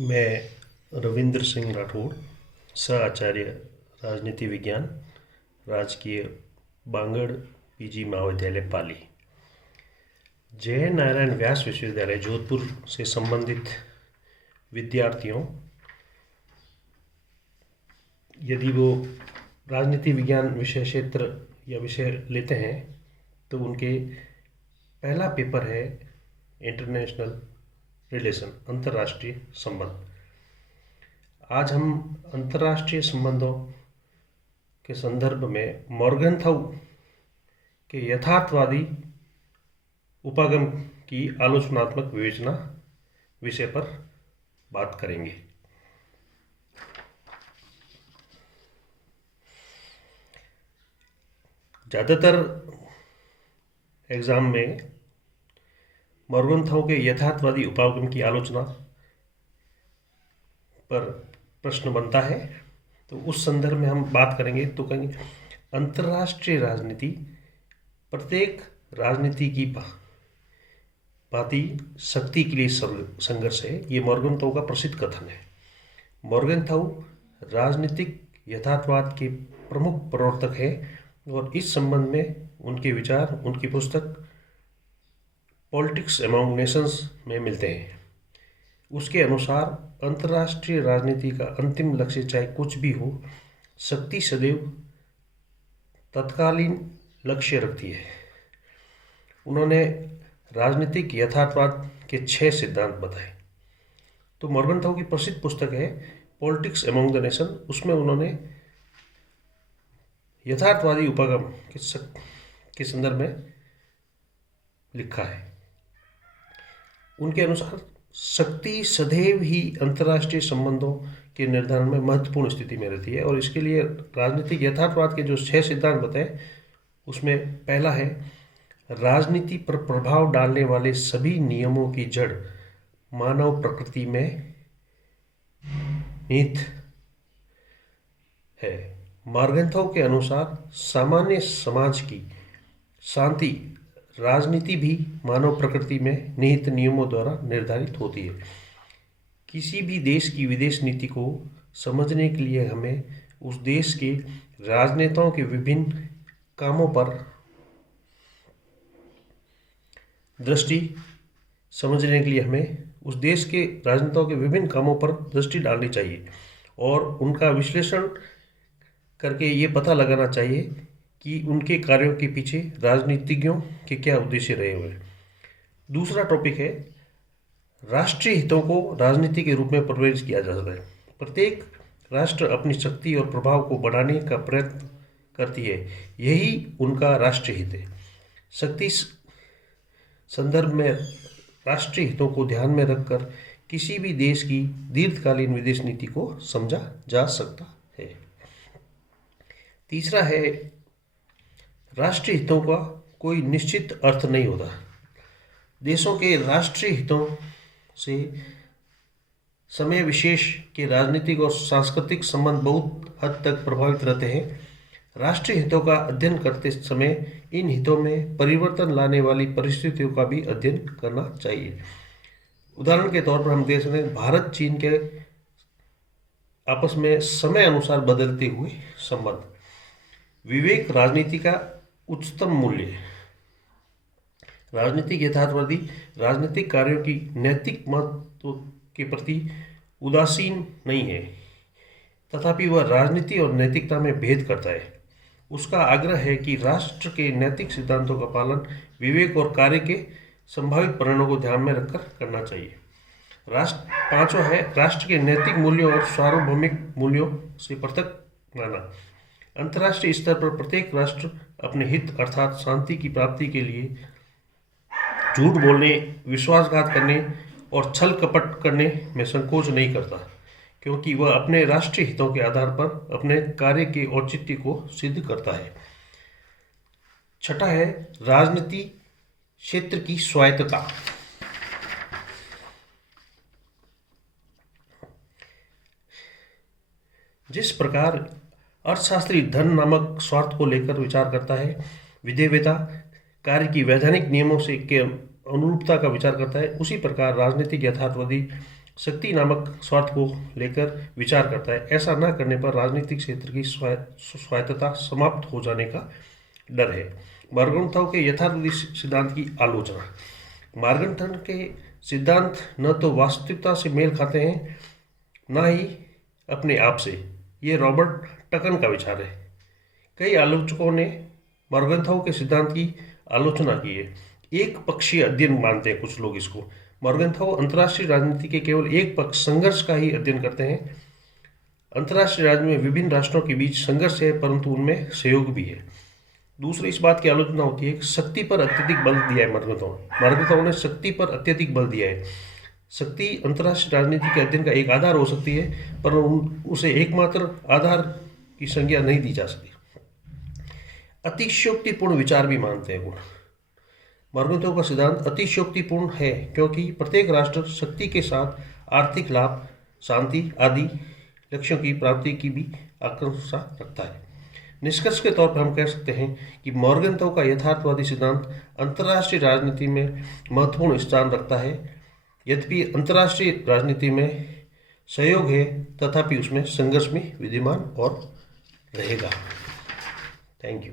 मैं रविंद्र सिंह राठौड़, सह आचार्य राजनीति विज्ञान, राजकीय बांगड़ पीजी महाविद्यालय पाली, जय नारायण व्यास विश्वविद्यालय जोधपुर से संबंधित विद्यार्थियों, यदि वो राजनीति विज्ञान विषय क्षेत्र या विषय लेते हैं तो उनके पहला पेपर है इंटरनेशनल रिलेशन, अंतर्राष्ट्रीय संबंध। आज हम अंतर्राष्ट्रीय संबंधों के संदर्भ में मॉर्गनथाउ के यथार्थवादी उपागम की आलोचनात्मक विवेचना विषय पर बात करेंगे। ज़्यादातर एग्ज़ाम में मॉर्गनथाउ के यथार्थवादी उपागम की आलोचना पर प्रश्न बनता है, तो उस संदर्भ में हम बात करेंगे तो कहेंगे अंतर्राष्ट्रीय राजनीति प्रत्येक राजनीति की भांति शक्ति के लिए संघर्ष है। ये मॉर्गनथाउ का प्रसिद्ध कथन है। मॉर्गनथाउ राजनीतिक यथार्थवाद के प्रमुख प्रवर्तक है और इस संबंध में उनके विचार उनकी पुस्तक पॉलिटिक्स अमॉन्ग नेशंस में मिलते हैं। उसके अनुसार अंतर्राष्ट्रीय राजनीति का अंतिम लक्ष्य चाहे कुछ भी हो, शक्ति सदैव तत्कालीन लक्ष्य रखती है। उन्होंने राजनीतिक यथार्थवाद के 6 सिद्धांत बताए। तो मॉर्गनथाउ की प्रसिद्ध पुस्तक है पॉलिटिक्स अमॉन्ग द नेशन, उसमें उन्होंने यथार्थवादी उपागम के संदर्भ में लिखा है। उनके अनुसार शक्ति सदैव ही अंतर्राष्ट्रीय संबंधों के निर्धारण में महत्वपूर्ण स्थिति में रहती है और इसके लिए राजनीतिक यथार्थवाद के जो 6 सिद्धांत बताए, उसमें पहला है राजनीति पर प्रभाव डालने वाले सभी नियमों की जड़ मानव प्रकृति में निहित है। मॉर्गनथाउ के अनुसार सामान्य समाज की शांति राजनीति भी मानव प्रकृति में निहित नियमों द्वारा निर्धारित होती है। किसी भी देश की विदेश नीति को समझने के लिए हमें उस देश के राजनेताओं के विभिन्न कामों पर दृष्टि डालनी चाहिए और उनका विश्लेषण करके ये पता लगाना चाहिए कि उनके कार्यों के पीछे राजनीतिज्ञों के क्या उद्देश्य रहे हुए। दूसरा टॉपिक है राष्ट्रीय हितों को राजनीति के रूप में प्रवेश किया जा सकता है। प्रत्येक राष्ट्र अपनी शक्ति और प्रभाव को बढ़ाने का प्रयत्न करती है, यही उनका राष्ट्रीय हित है। शक्ति संदर्भ में राष्ट्रीय हितों को ध्यान में रखकर किसी भी देश की दीर्घकालीन विदेश नीति को समझा जा सकता है। तीसरा है राष्ट्रीय हितों का कोई निश्चित अर्थ नहीं होता। देशों के राष्ट्रीय हितों से समय विशेष के राजनीतिक और सांस्कृतिक संबंध बहुत हद तक प्रभावित रहते हैं। राष्ट्रीय हितों का अध्ययन करते समय इन हितों में परिवर्तन लाने वाली परिस्थितियों का भी अध्ययन करना चाहिए। उदाहरण के तौर पर हम देख सकते हैं भारत चीन के आपस में समय अनुसार बदलते हुए संबंध। विवेक राजनीति का उच्चतम मूल्य है। राजनीतिक यथार्थवादी राजनीतिक कार्यों की नैतिक महत्व के प्रति उदासीन नहीं है, तथापि वह राजनीति और नैतिकता में भेद करता है। उसका आग्रह है कि राष्ट्र के नैतिक सिद्धांतों का पालन विवेक और कार्य के संभावित परिणामों को ध्यान में रखकर करना चाहिए। पांचवा है राष्ट्र के नैतिक मूल्यों और सार्वभौमिक मूल्यों से पृथक माना। अंतर्राष्ट्रीय स्तर पर प्रत्येक राष्ट्र अपने हित अर्थात शांति की प्राप्ति के लिए झूठ बोलने, विश्वासघात करने और छल कपट करने में संकोच नहीं करता, क्योंकि वह अपने राष्ट्रीय हितों के आधार पर अपने कार्य के औचित्य को सिद्ध करता है। छठा है राजनीति क्षेत्र की स्वायत्तता। जिस प्रकार अर्थशास्त्री धन नामक स्वार्थ को लेकर विचार करता है, विधेयता कार्य की वैधानिक नियमों से के अनुरूपता का विचार करता है, उसी प्रकार राजनीतिक यथार्थवादी शक्ति नामक स्वार्थ को लेकर विचार करता है। ऐसा न करने पर राजनीतिक क्षेत्र की स्वायत्तता समाप्त हो जाने का डर है। मॉर्गनथाउ के यथार्थवादी सिद्धांत की आलोचना। मॉर्गनथाउ के सिद्धांत न तो वास्तविकता से मेल खाते हैं न ही अपने आप से। ये रॉबर्ट टकन का विचार है। कई आलोचकों ने मॉर्गनथाउ के सिद्धांत की आलोचना की है। एक पक्षीय अध्ययन मानते हैं कुछ लोग इसको। मॉर्गनथाउ अंतर्राष्ट्रीय राजनीति के केवल एक पक्ष संघर्ष का ही अध्ययन करते हैं। अंतर्राष्ट्रीय राजनीति में विभिन्न राष्ट्रों के बीच संघर्ष है, परंतु उनमें सहयोग भी है। दूसरी इस बात की आलोचना होती है कि शक्ति पर अत्यधिक बल दिया है मॉर्गनथाउ ने शक्ति पर अत्यधिक बल दिया है। शक्ति अंतर्राष्ट्रीय राजनीति के अध्ययन का एक आधार हो सकती है, पर उसे एकमात्र आधार की संज्ञा नहीं दी जा सकती। अतिशयोक्तिपूर्ण विचार भी मानते हैं गुण। मॉर्गनथाउ का सिद्धांत अतिशयोक्तिपूर्ण है क्योंकि प्रत्येक राष्ट्र शक्ति के साथ आर्थिक लाभ, शांति आदि लक्ष्यों की प्राप्ति की भी आकांक्षा रखता है। निष्कर्ष के तौर पर हम कह सकते हैं कि मॉर्गनथाउ का यथार्थवादी सिद्धांत अंतर्राष्ट्रीय राजनीति में महत्वपूर्ण स्थान रखता है। यद्यपि अंतर्राष्ट्रीय राजनीति में सहयोग है, तथापि उसमें संघर्ष भी विद्यमान और रहेगा। Thank you.